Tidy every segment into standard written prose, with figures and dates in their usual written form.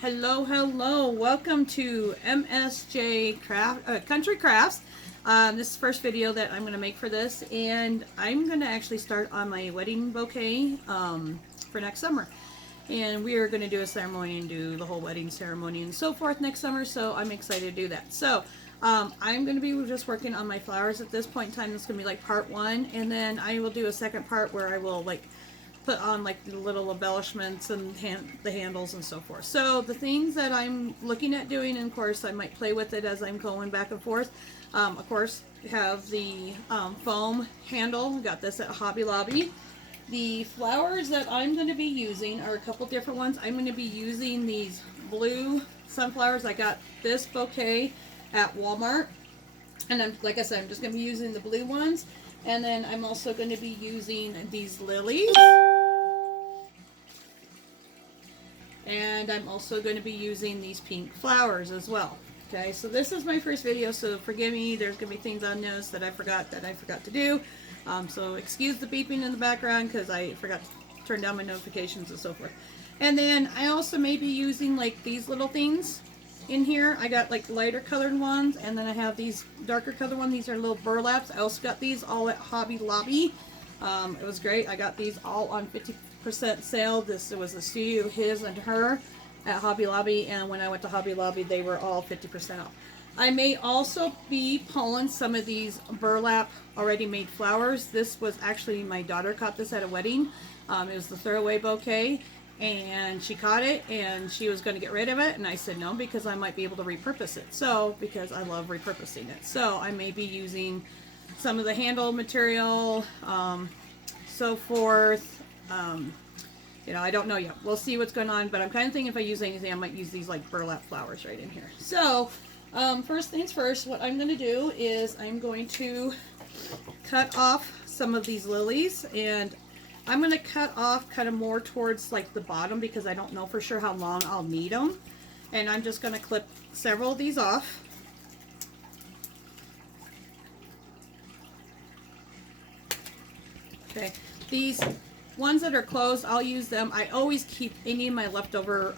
Hello, hello. Welcome to MSJ Country Crafts. This is the first video that I'm going to make for this, and I'm going to actually start on my wedding bouquet for next summer. And we are going to do a ceremony and do the whole wedding ceremony and so forth next summer, so I'm excited to do that. So I'm going to be just working on my flowers at this point in time. This is going to be like part one, and then I will do a second part where I will put on like the little embellishments and the handles and so forth. So the things that I'm looking at doing, and of course I might play with it as I'm going back and forth. Of course, have the foam handle. Got this at Hobby Lobby. The flowers that I'm going to be using are a couple different ones. I'm going to be using these blue sunflowers. I got this bouquet at Walmart, and like I said, I'm just going to be using the blue ones. And then I'm also going to be using these lilies. And I'm also going to be using these pink flowers as well. Okay, so this is my first video, so forgive me. There's going to be things on notes that I forgot to do. So excuse the beeping in the background because I forgot to turn down my notifications and so forth. And then I also may be using like these little things in here. I got like lighter colored ones, and then I have these darker colored ones. These are little burlaps. I also got these all at Hobby Lobby. It was great. I got these all on 50% sale. This was a studio, his and her, at Hobby Lobby, and when I went to Hobby Lobby they were all 50% off. I may also be pulling some of these burlap already made flowers. This was actually, my daughter caught this at a wedding. It was the throwaway bouquet, and she caught it and she was going to get rid of it, and I said no, because I might be able to repurpose it. So because I love repurposing it, so I may be using some of the handle material, so forth. You know, I don't know yet. We'll see what's going on, but I'm kind of thinking if I use anything, I might use these like burlap flowers right in here. So first things first, what I'm going to do is I'm going to cut off some of these lilies, and I'm going to cut off kind of more towards like the bottom because I don't know for sure how long I'll need them. And I'm just going to clip several of these off. Okay, these ones that are closed, I'll use them. I always keep any of my leftover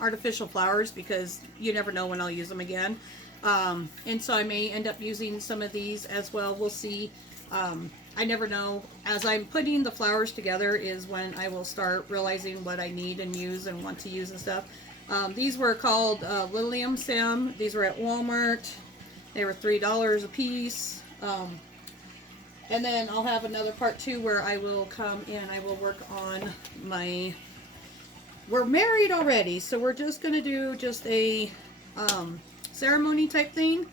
artificial flowers because you never know when I'll use them again. And so I may end up using some of these as well. We'll see. I never know. As I'm putting the flowers together is when I will start realizing what I need and use and want to use and stuff. These were called Lilium Sam. These were at Walmart. They were $3 a piece. And then I'll have another part too where I will come in, I will work on my, we're married already, so we're just going to do just a ceremony type thing,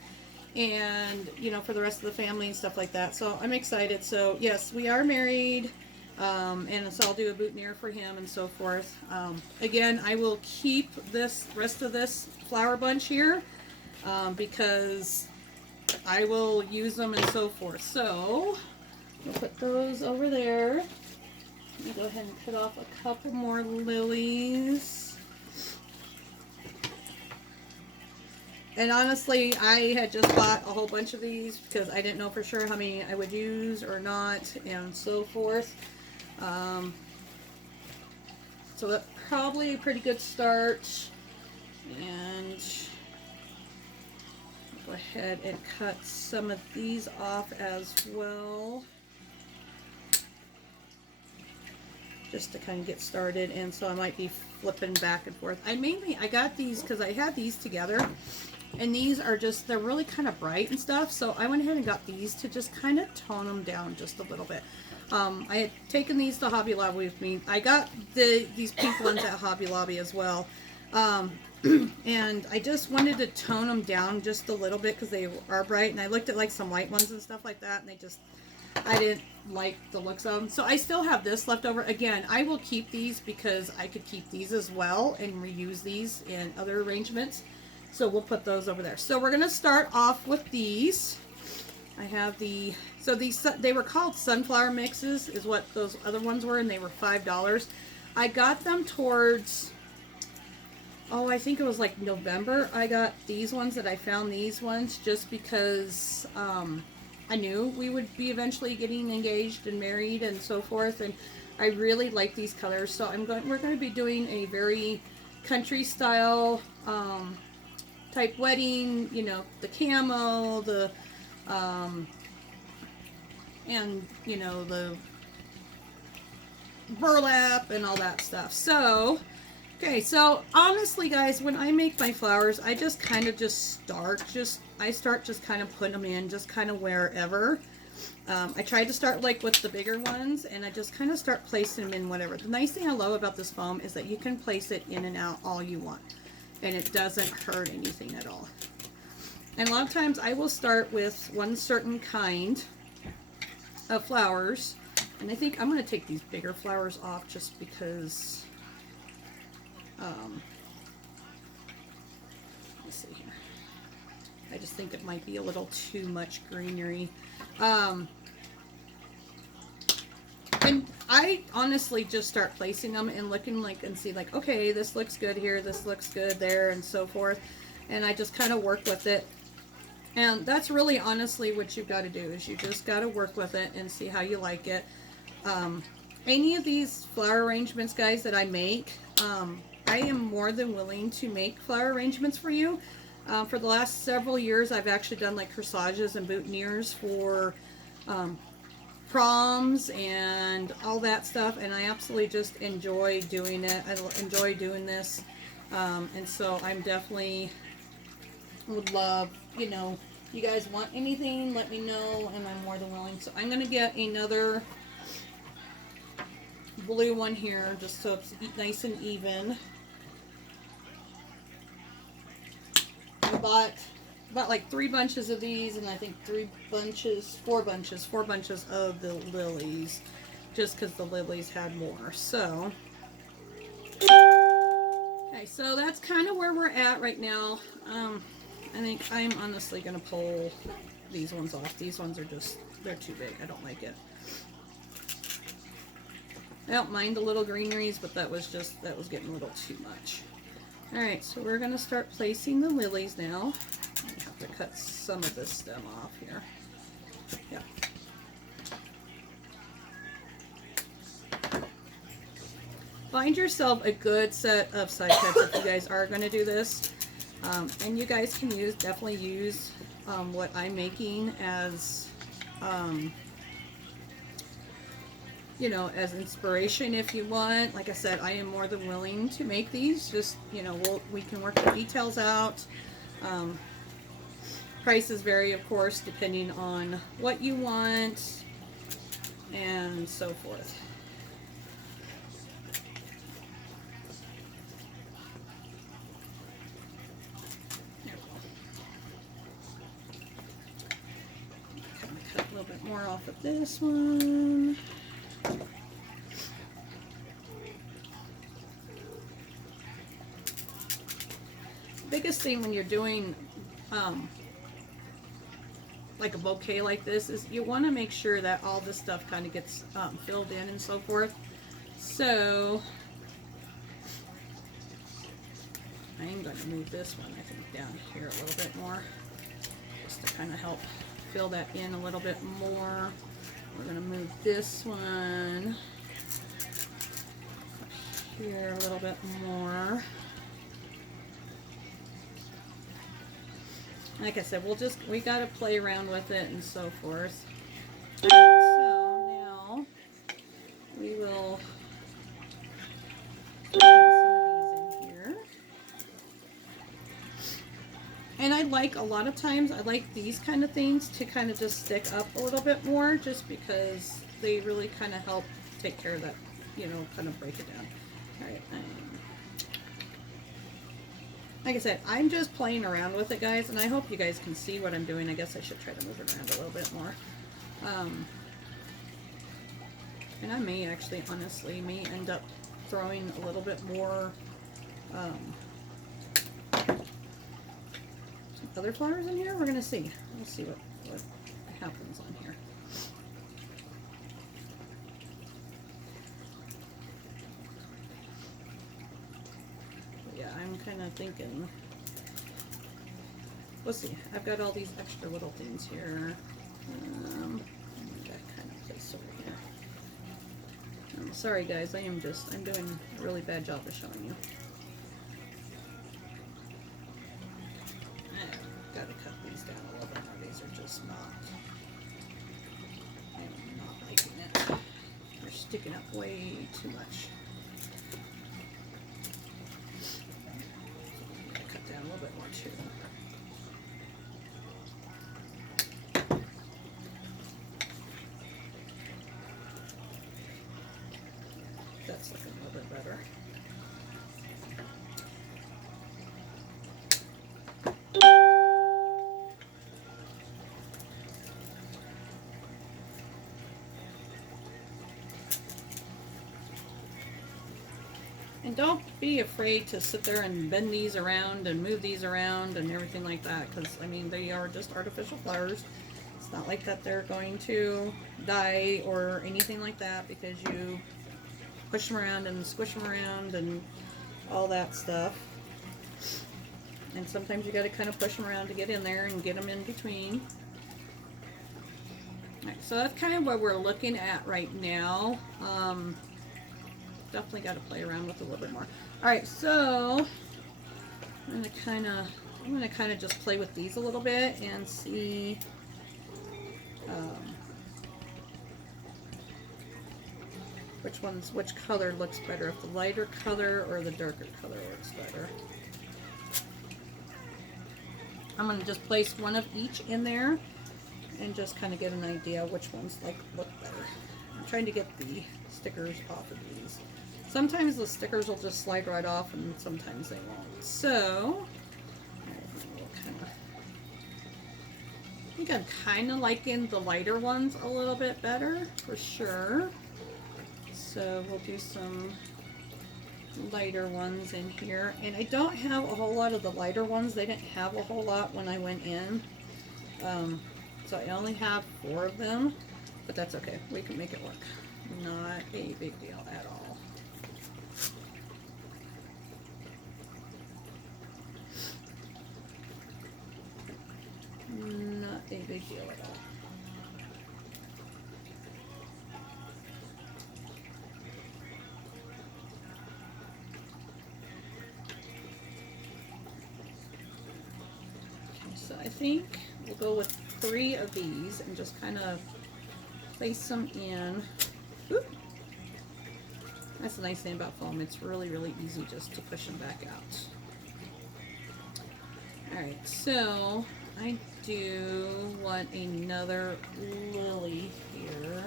and you know, for the rest of the family and stuff like that. So I'm excited. So yes, we are married, and so I'll do a boutonniere for him and so forth. Again, I will keep this rest of this flower bunch here because I will use them and so forth. So we'll put those over there. Let me go ahead and cut off a couple more lilies. And honestly, I had just bought a whole bunch of these because I didn't know for sure how many I would use or not and so forth. So that's probably a pretty good start. And go ahead and cut some of these off as well, just to kind of get started. And so I might be flipping back and forth. I got these because I had these together, and these are just, they're really kind of bright and stuff, so I went ahead and got these to just kind of tone them down just a little bit. I had taken these to Hobby Lobby with me. I got these pink ones at Hobby Lobby as well. And I just wanted to tone them down just a little bit because they are bright, and I looked at like some white ones and stuff like that, and I didn't like the looks of them. So I still have this left over. Again, I will keep these because I could keep these as well and reuse these in other arrangements. So we'll put those over there. So we're going to start off with these. I have they were called sunflower mixes is what those other ones were, and they were $5. I got them towards, oh, I think it was like November. I got these ones, that I found these ones just because I knew we would be eventually getting engaged and married and so forth, and I really like these colors. So we're going to be doing a very country style type wedding, you know, the camo, the and you know, the burlap and all that stuff. So okay, so honestly guys, when I make my flowers, I just kind of start just kind of putting them in just kind of wherever. I tried to start like with the bigger ones, and I just kind of start placing them in whatever. The nice thing I love about this foam is that you can place it in and out all you want, and it doesn't hurt anything at all. And a lot of times I will start with one certain kind of flowers, and I think I'm going to take these bigger flowers off just because let's see here. I just think it might be a little too much greenery. And I honestly just start placing them and looking like and see like, okay, this looks good here, this looks good there, and so forth. And I just kind of work with it. And that's really honestly what you've got to do, is you just got to work with it and see how you like it. Any of these flower arrangements, guys, that I make, I am more than willing to make flower arrangements for you. For the last several years, I've actually done like corsages and boutonnieres for proms and all that stuff, and I absolutely just enjoy doing it. I enjoy doing this, and so I'm definitely would love, you know, you guys want anything, let me know, and I'm more than willing. So I'm gonna get another blue one here just so it's nice and even. I bought like 3 bunches of these, and I think 4 bunches of the lilies, just because the lilies had more. So okay, so that's kind of where we're at right now. I think I'm honestly gonna pull these ones off. These ones are just, they're too big. I don't like it. I don't mind the little greeneries, but that was getting a little too much. Alright, so we're gonna start placing the lilies now. I have to cut some of this stem off here. Yeah. Find yourself a good set of side cuts if you guys are going to do this. And you guys can definitely use what I'm making as, you know, as inspiration if you want. Like I said, I am more than willing to make these. Just, you know, we can work the details out. Prices vary, of course, depending on what you want and so forth. Cut a little bit more off of this one. Biggest thing when you're doing like a bouquet like this is you want to make sure that all this stuff kind of gets filled in and so forth. So I'm going to move this one, I think, down here a little bit more, just to kind of help fill that in a little bit more. We're going to move this one here a little bit more. Like I said, we got to play around with it and so forth. So now we will put some of these in here. And I like, a lot of times, I like these kind of things to kind of just stick up a little bit more, just because they really kind of help take care of that, you know, kind of break it down. All right. Like I said, I'm just playing around with it, guys, and I hope you guys can see what I'm doing. I guess I should try to move it around a little bit more. And I may actually, honestly, end up throwing a little bit more some other flowers in here. We're going to see. We'll see what happens on here. I'm kind of thinking, let's see, I've got all these extra little things here. That kind of place over here. I'm sorry guys, I'm doing a really bad job of showing you. sticking up way too much. Cut down a little bit more too. That's looking a little bit better. And don't be afraid to sit there and bend these around and move these around and everything like that, because I mean, they are just artificial flowers. It's not like that they're going to die or anything like that because you push them around and squish them around and all that stuff. And sometimes you got to kind of push them around to get in there and get them in between. Alright, so that's kind of what we're looking at right now. Definitely got to play around with it a little bit more. Alright, so I'm gonna kind of just play with these a little bit and see which color looks better, if the lighter color or the darker color looks better. I'm going to just place one of each in there and just kind of get an idea which ones look better. I'm trying to get the stickers off of these. Sometimes the stickers will just slide right off and sometimes they won't. So, I think I'm kind of liking the lighter ones a little bit better, for sure. So we'll do some lighter ones in here. And I don't have a whole lot of the lighter ones. They didn't have a whole lot when I went in. So I only have 4 of them, but that's okay. We can make it work. Not a big deal at all. Not a big deal at all. Okay, so I think we'll go with 3 of these and just kind of place them in. Oop. That's the nice thing about foam. It's really, really easy just to push them back out. Alright, so I do want another lily here.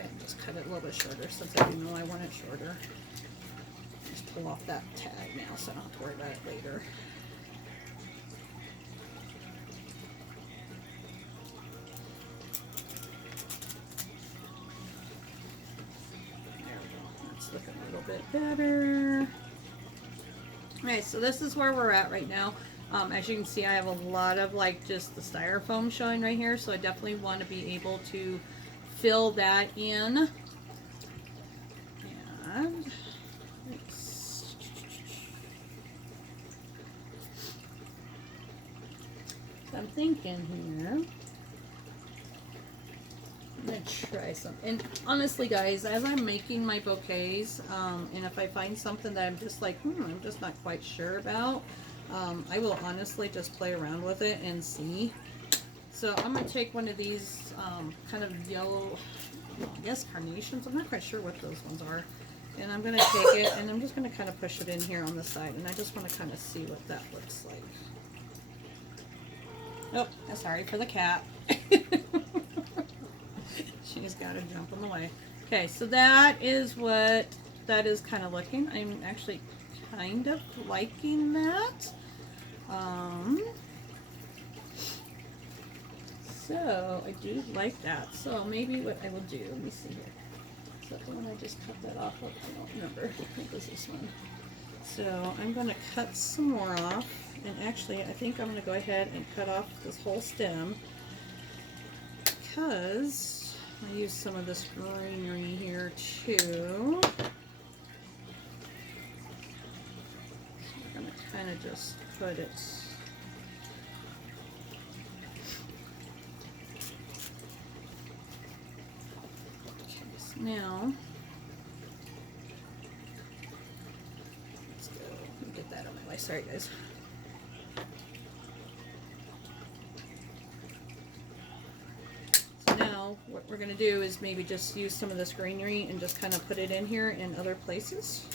And just cut it a little bit shorter since I do know I want it shorter. Just pull off that tag now so I don't have to worry about it later. Looking a little bit better. Alright, so this is where we're at right now. As you can see, I have a lot of like just the styrofoam showing right here, so I definitely want to be able to fill that in. And so I'm thinking here, I'm gonna try some. And honestly, guys, as I'm making my bouquets, and if I find something that I'm just like, I'm just not quite sure about, I will honestly just play around with it and see. So I'm gonna take one of these kind of yellow, I guess carnations. I'm not quite sure what those ones are. And I'm gonna take it and I'm just gonna kind of push it in here on the side, and I just want to kind of see what that looks like. Oh, sorry for the cat. She's got to jump in the way. Okay, so that is what that is kind of looking. I'm actually kind of liking that. So I do like that. So maybe what I will do, let me see here. Is that the one I just cut that off of? I don't remember. I think it was this one. So I'm going to cut some more off. And actually, I think I'm going to go ahead and cut off this whole stem, because I use some of this greenery here too. I'm going to kind of just put it now. Let's go get that on my way. Sorry guys. So now what we're going to do is maybe just use some of this greenery and just kind of put it in here in other places.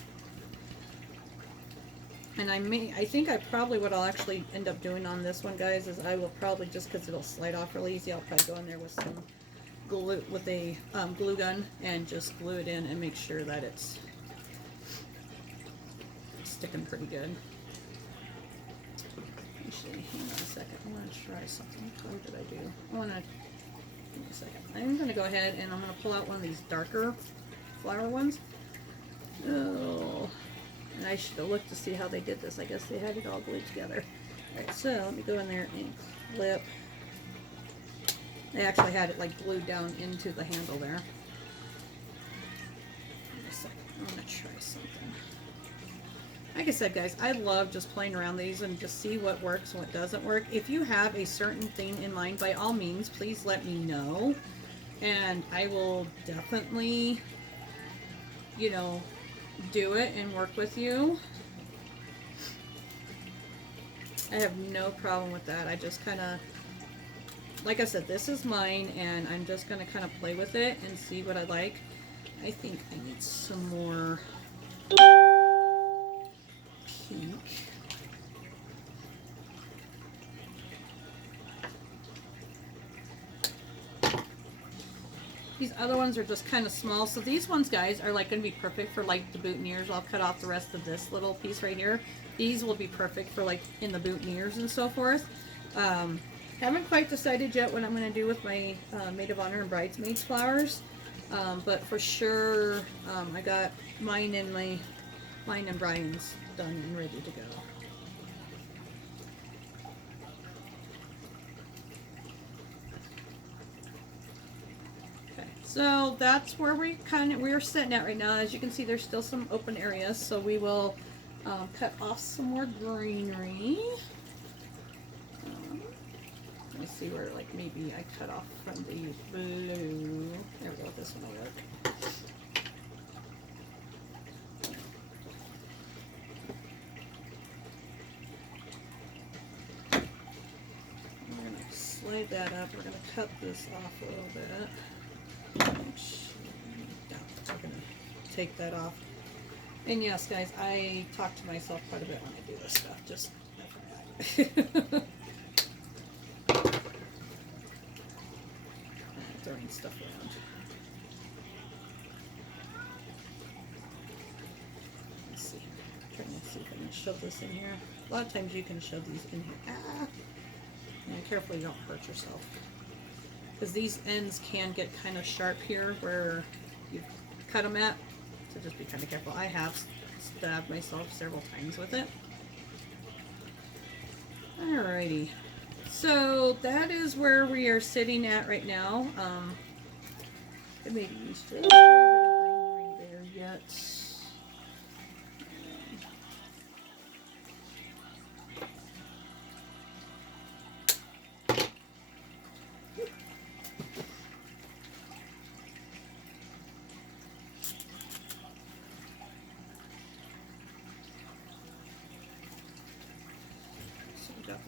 And I think what I'll actually end up doing on this one, guys, is I will probably, just because it'll slide off really easy, I'll probably go in there with some glue, with a glue gun, and just glue it in and make sure that it's sticking pretty good. Actually, hang on a second. I want to try something. What did I do? Give me a second. I'm going to go ahead and I'm going to pull out one of these darker flower ones. Oh. And I should have looked to see how they did this. I guess they had it all glued together. Alright, so let me go in there and clip. They actually had it like glued down into the handle there. Wait a second. I'm going to try something. Like I said, guys, I love just playing around these and just see what works and what doesn't work. If you have a certain thing in mind, by all means, please let me know. And I will definitely, you know, do it and work with you. I have no problem with that. I just kind of, like I said, this is mine, and I'm just going to kind of play with it and see what I like. I think I need some more pink. These other ones are just kind of small, so these ones, guys, are like going to be perfect for like the boutonnieres. I'll cut off the rest of this little piece right here. These will be perfect for like in the boutonnieres and so forth. Haven't quite decided yet what I'm going to do with my maid of honor and bridesmaids flowers, but for sure I got mine and Brian's done and ready to go. So that's where we're sitting at right now. As you can see, there's still some open areas, so we will cut off some more greenery. Let me see where, like, maybe I cut off from the blue. There we go. This one will work. We're gonna slide that up. We're gonna cut this off a little bit. We're going to take that off. And yes, guys, I talk to myself quite a bit when I do this stuff. Just throwing stuff around. Let's see. Trying to see if I can shove this in here. A lot of times you can shove these in here. Ah! And carefully, you don't hurt yourself. Because these ends can get kind of sharp here where you cut them at, so just be kind of careful. I have stabbed myself several times with it. Alrighty, so that is where we are sitting at right now. Maybe we still have a little bit of greenery there yet.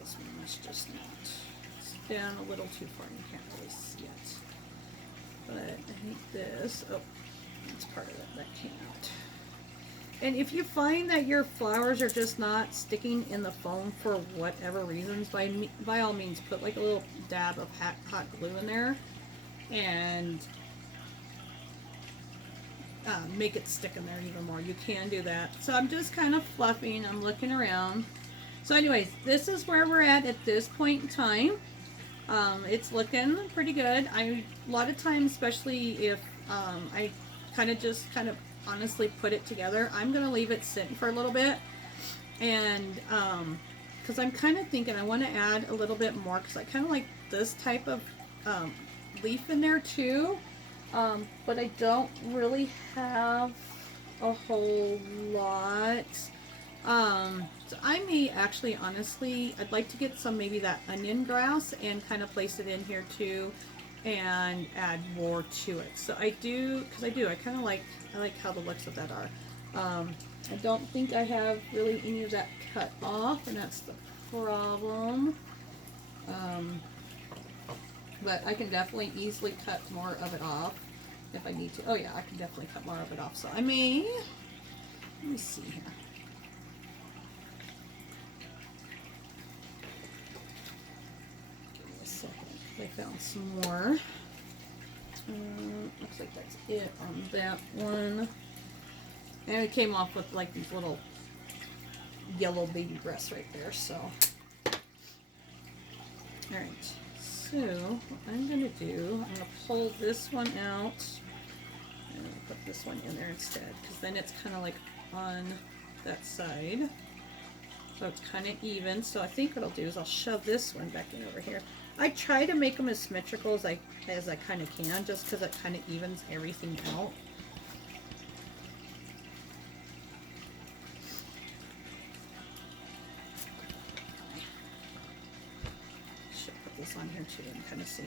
This one is just not, it's down a little too far and you can't really see it. But I think this, oh, that's part of it, that came out. And if you find that your flowers are just not sticking in the foam for whatever reasons, by all means put like a little dab of hot glue in there and make it stick in there even more. You can do that. So I'm just kind of fluffing, I'm looking around. So anyways, this is where we're at this point in time. It's looking pretty good. A lot of times, especially if I kind of honestly put it together, I'm going to leave it sitting for a little bit. And because I'm kind of thinking I want to add a little bit more, because I kind of like this type of leaf in there too. But I don't really have a whole lot. So I may actually, honestly, I'd like to get some, maybe that onion grass and kind of place it in here too and add more to it. So I do, because I kind of like, I like how the looks of that are. I don't think I have really any of that cut off, and that's the problem. But I can definitely easily cut more of it off if I need to. Oh yeah, I can definitely cut more of it off. So I may, let me see here. Give me a second. I found some more. Looks like that's it on that one. And it came off with like these little yellow baby breasts right there, so. Alright, so what I'm going to do, I'm going to pull this one out and put this one in there instead, because then it's kind of like on that side. So it's kind of even. So I think what I'll do is I'll shove this one back in over here. I try to make them as symmetrical as I kind of can, just because it kind of evens everything out. On here too and kind of see.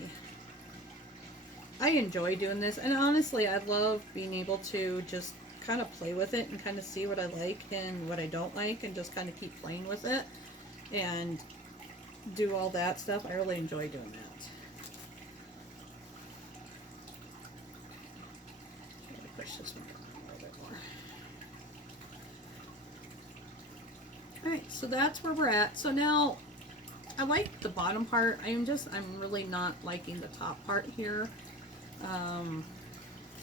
I enjoy doing this, and honestly I love being able to just kind of play with it and kind of see what I like and what I don't like, and just kind of keep playing with it and do all that stuff. I really enjoy doing that. I'm gonna push this one down a little bit more. Alright, so that's where we're at. So now I like the bottom part. I'm really not liking the top part here.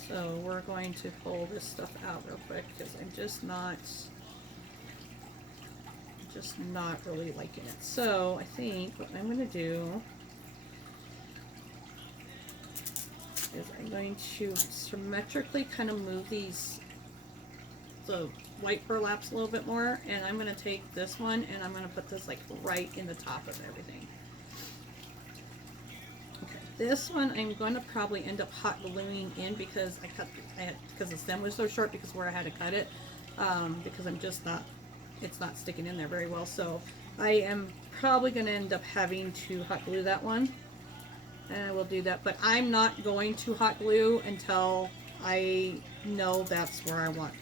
So we're going to pull this stuff out real quick because I'm just not really liking it. So I think what I'm going to do is I'm going to symmetrically kind of move the white burlaps a little bit more, and I'm going to take this one and I'm going to put this like right in the top of everything. Okay, this one I'm going to probably end up hot gluing in because because the stem was so short, because where I had to cut it, because it's not sticking in there very well. So I am probably going to end up having to hot glue that one, and I will do that, but I'm not going to hot glue until I know that's where I want.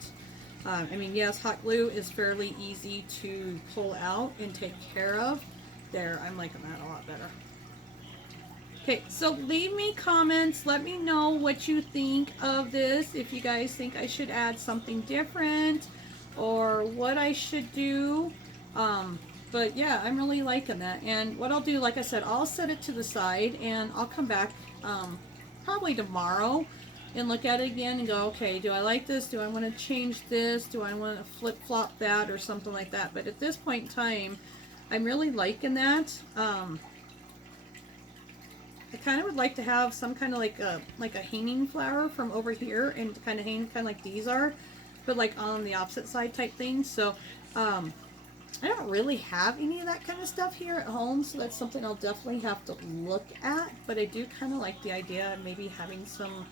I mean, yes, hot glue is fairly easy to pull out and take care of. There, I'm liking that a lot better. Okay, so leave me comments. Let me know what you think of this. If you guys think I should add something different or what I should do. But yeah, I'm really liking that. And what I'll do, like I said, I'll set it to the side and I'll come back probably tomorrow and look at it again and go, okay, do I like this? Do I want to change this? Do I want to flip-flop that or something like that? But at this point in time, I'm really liking that. I kind of would like to have some kind of like a hanging flower from over here and kind of hang kind of like these are, but like on the opposite side type thing. So I don't really have any of that kind of stuff here at home, so that's something I'll definitely have to look at. But I do kind of like the idea of maybe having some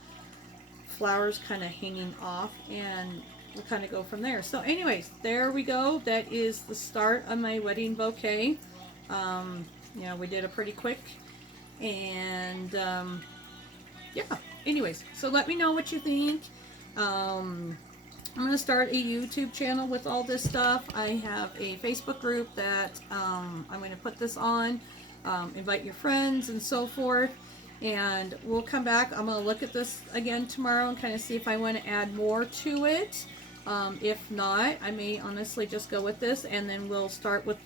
flowers kind of hanging off, and we'll kind of go from there. So anyways, there we go. That is the start of my wedding bouquet. You know, we did it pretty quick, and yeah, anyways, so let me know what you think. I'm going to start a YouTube channel with all this stuff. I have a Facebook group that I'm going to put this on. Invite your friends and so forth. And we'll come back. I'm going to look at this again tomorrow and kind of see if I want to add more to it. If not, I may honestly just go with this, and then we'll start with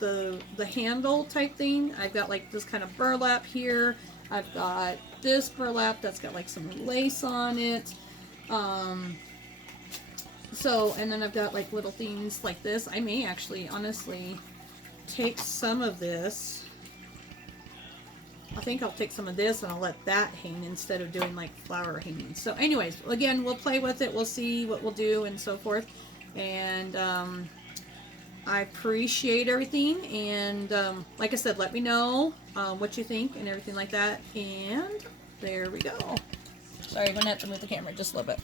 the handle type thing. I've got like this kind of burlap here. I've got this burlap that's got like some lace on it. So, and then I've got like little things like this. I may actually honestly take some of this. I think I'll take some of this and I'll let that hang instead of doing like flower hanging. So anyways, again, we'll play with it. We'll see what we'll do and so forth. And I appreciate everything. And like I said, let me know what you think and everything like that. And there we go. Sorry, I'm going to have to move the camera just a little bit.